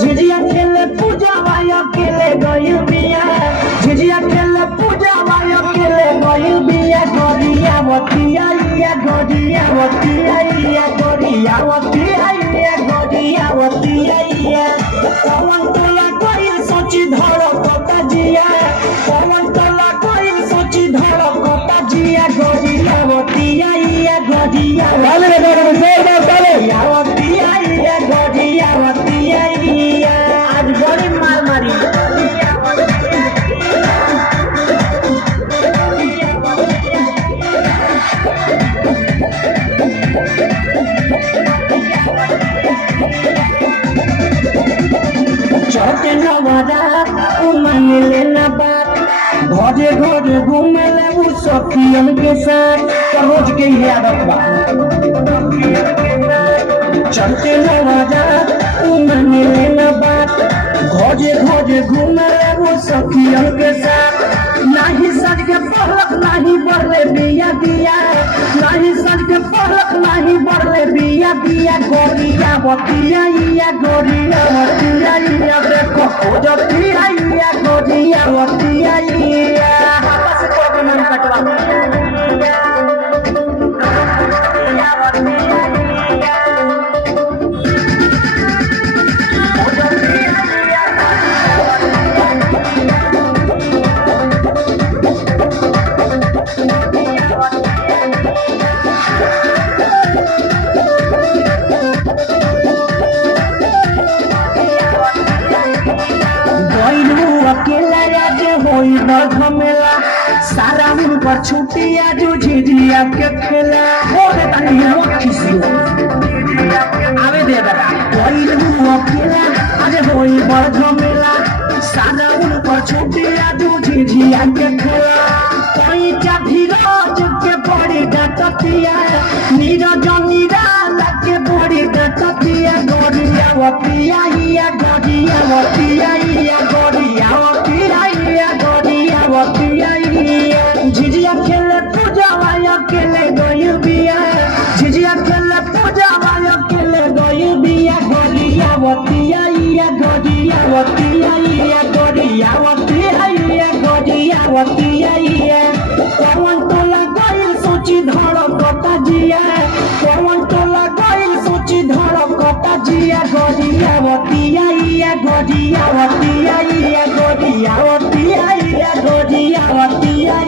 झिझिया खेले पूजा माया खेले गई बिया झिझिया खेले पूजा माया खेले गई बिया गोरिया वतिया या गोरिया वतिया या गोरिया वतिया या गोरिया वतिया या पवन तोला कोई सोची धरो कोता जिया पवन तोला कोई सोची धरो कोता जिया गोरिया वतिया या गोरिया वतिया या गोरिया वतिया आज बड़ी मार मारी चौथे नवारा मान लेना बात घरे घरे घूमे ले वो सखियन के साथ रोज के ही आदत बा चलते नवारा मान लेना बात घरे घरे घूमे ले वो सखियन के साथ नाही सज के पहलक नाही बढ़ले बिया दिया नाही सज के पहलक नाही बढ़ले बिया दिया गोरिया बतिया या गोरिया बतिया या देखो खोजतिया या गोरिया बतिया या बस को मन कटवा अकेला आज होई न झमेला सारा मन पर छुट्टिया जो झिझिया के खेला हो रे तनी हो खिसियो आवे दे दादा होई न अकेला आज होई न झमेला सारा मन पर छुट्टिया जो झिझिया के खेला कोई जा धीरज के बड़ी डटतिया नीरज निराला के बड़ी डटतिया गोरिया वतिया या गोरिया वतिया या गोरिया वतिया या गोरिया वतिया झिझिया खेले पूजा माया खेले गई बिया झिझिया खेले पूजा माया खेले गई बिया गोरिया वतिया या गोरिया वतिया या गोरिया वतिया या गोरिया वतिया पवन तोला गई सोची धरो कता जिया पवन तोला गई सोची धरो कता जिया गोरिया वतिया या गोरिया वतिया या गोरिया वतिया या गोरिया वतिया